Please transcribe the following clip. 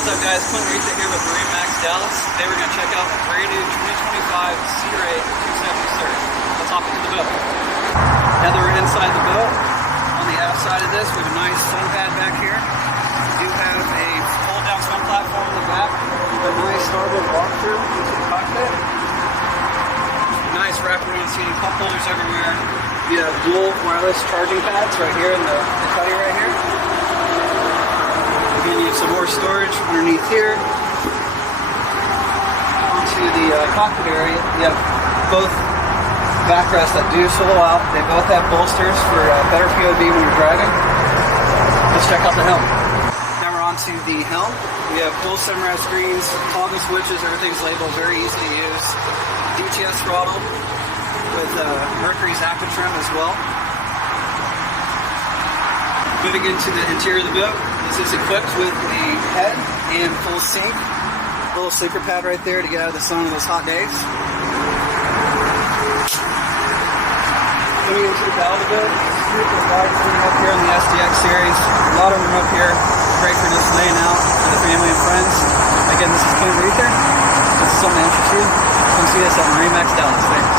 What's up guys, Clint Rita here with MarineMax Dallas. Today we're going to check out a brand new 2025 Sea Ray 270 Surf. Let's hop into the boat. Now that we're inside the boat, on the aft side of this we have a nice sun pad back here. We do have a fold down swim platform in the back with a nice starboard walkthrough into the cockpit. Nice wraparound seating, cup holders everywhere. You have dual wireless charging pads right here in the cuddy right here. Again, you have some more storage underneath here. Onto the cockpit area, you have both backrests that do swivel out. They both have bolsters for better POV when you're driving. Let's check out the helm. Now we're onto the helm. We have full sunrise screens, toggle switches, everything's labeled, very easy to use. DTS throttle with Mercury's Aqua trim as well. Moving into the interior of the boat, this is equipped with a head and full sink. A little sleeper pad right there to get out of the sun on those hot days. Coming into the bow of the boat, super wide room up here on the SDX series. A lot of room up here, great for just laying out for the family and friends. Again, this is Clint Rita. If this is something that interests you, come see us at MarineMax Dallas. Thanks.